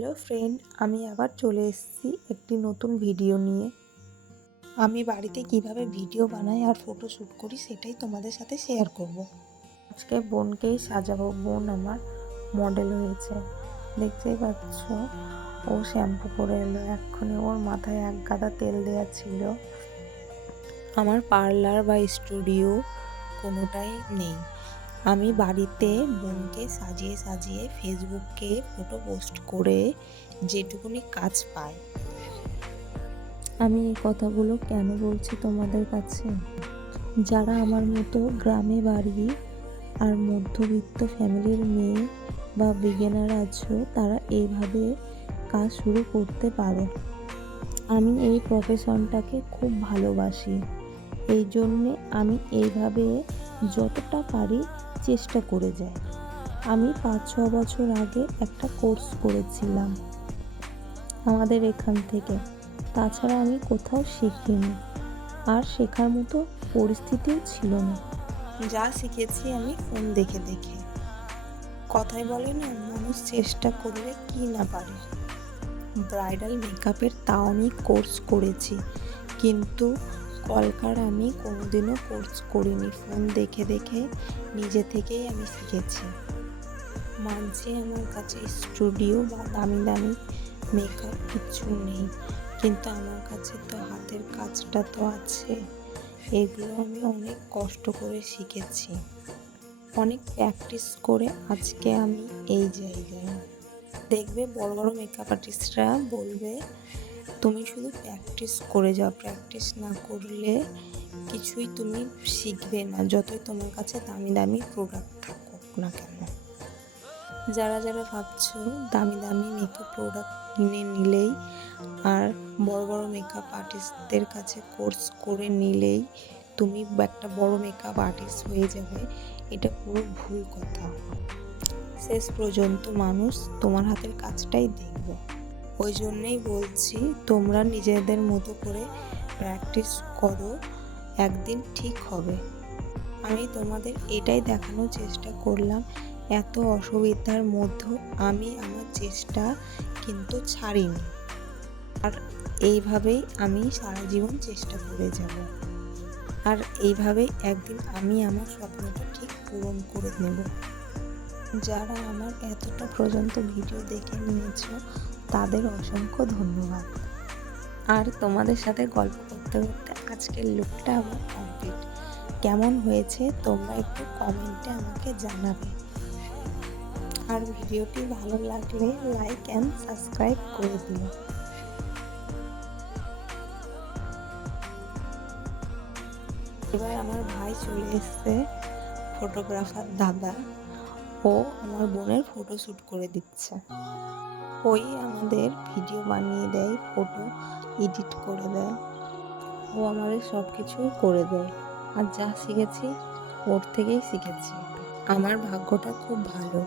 Hello friend, আমি আবার চলে এসেছি একটি নতুন ভিডিও নিয়ে। আমি বাড়িতে কিভাবে ভিডিও বানাই আর ফটো শ্যুট করি সেটাই তোমাদের সাথে শেয়ার করব। আজকে বোনকেই সাজাবো। বোন আমার মডেল হয়েছে, দেখতেই পাচ্ছ। ও শ্যাম্পু করে এলো এক্ষুনি, ওর মাথায় এক গাদা তেল দেওয়া ছিল। আমার পার্লার বা স্টুডিও কোনোটাই নেই। আমি বাড়িতে বোনকে সাজিয়ে সাজিয়ে ফেসবুকে ফটো পোস্ট করে যেটুকুনি কাজ পাই। আমি এই কথাগুলো কেন বলছি তোমাদের কাছে? যারা আমার মতো গ্রামে বাড়ি আর মধ্যবিত্ত ফ্যামিলির মেয়ে বা বিগিনার আছো, তারা এইভাবে কাজ শুরু করতে পারো। আমি এই প্রফেশনটাকে খুব ভালোবাসি, এই জন্যে আমি এইভাবে যতটা পারি চেষ্টা করে যাই। আমি 5-6 বছর আগে একটা কোর্স করেছিলাম আমাদের এখান থেকে, তাছাড়া আমি কোথাও শিখিনি, আর শেখার মতো পরিস্থিতিও ছিল না। যা শিখেছি আমি ফোন দেখে দেখে। কথায় বলে না, মানুষ চেষ্টা করলে কি না পারে। ব্রাইডাল মেকআপের তাও আমি কোর্স করেছি, কিন্তু কলকার আমি কোনোদিনও কোর্স করিনি। ফোন দেখে দেখে নিজে থেকেই আমি শিখেছি। মানছি আমার কাছে স্টুডিও বা দামি দামি মেকআপ কিছু নেই, কিন্তু আমার কাছে তো হাতের কাজটা তো আছে। এগুলো আমি অনেক কষ্ট করে শিখেছি, অনেক প্র্যাকটিস করে আজকে আমি এই জায়গায়। দেখবে বড় বড় মেকআপ আর্টিস্টরা বলবে তুমি শুধু প্র্যাকটিস করে যাও, প্র্যাকটিস না করলে কিছুই তুমি শিখবে না, যতই তোমার কাছে দামি দামি প্রোডাক্ট থাকুক না কেন। যারা যারা ভাবছো দামি দামি মেকআপ প্রোডাক্ট কিনে নিলেই আর বড় বড় মেকআপ আর্টিস্টদের কাছে কোর্স করে নিলেই তুমি একটা বড় মেকআপ আর্টিস্ট হয়ে যাবে, এটা পুরো ভুল কথা। শেষ পর্যন্ত মানুষ তোমার হাতের কাজটাই দেখবে। ওই জন্যেই বলছি, তোমরা নিজেদের মতো করে প্র্যাকটিস করো, একদিন ঠিক হবে। আমি তোমাদের এটাই দেখানোর চেষ্টা করলাম, এত অসুবিধার মধ্যেও আমি আমার চেষ্টা কিন্তু ছাড়িনি। আর এইভাবেই আমি সারা জীবন চেষ্টা করে যাব, আর এইভাবেই একদিন আমি আমার স্বপ্নটা ঠিক পূরণ করে নেব। যারা আমার এতটা পর্যন্ত ভিডিও দেখে নিয়েছো তাদের অসংখ্য ধন্যবাদ। আর তোমাদের সাথে গল্প করতে করতে আজকের লুকটা আমার কমপ্লিট। কেমন হয়েছে তোমরা একটু কমেন্টে আমাকে জানাবে, আর ভিডিওটি ভালো লাগলে লাইক অ্যান্ড সাবস্ক্রাইব করে দিও। এবার আমার ভাই চলে এসেছে, ফটোগ্রাফার দাদা। ও আমার বোনের ফটো শ্যুট করে দিচ্ছে। ওই আমাদের ভিডিও বানিয়ে দেয়, ফটো এডিট করে দেয়, ও আমাদের সব কিছু করে দেয়। আর যা শিখেছি ওর থেকেই শিখেছি। আমার ভাগ্যটা খুব ভালো,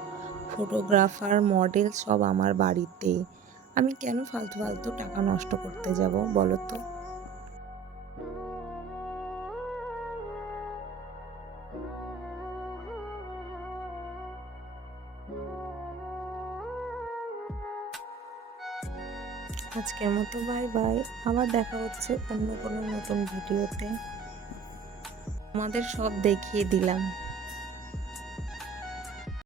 ফটোগ্রাফার মডেল সব আমার বাড়িতেই। আমি কেন ফালতু ফালতু টাকা নষ্ট করতে যাব বলো তো? আজকের মতো বাই বাই, আবার দেখা হচ্ছে অন্য কোনো নতুন ভিডিওতে। আমাদের সব দেখিয়ে দিলাম।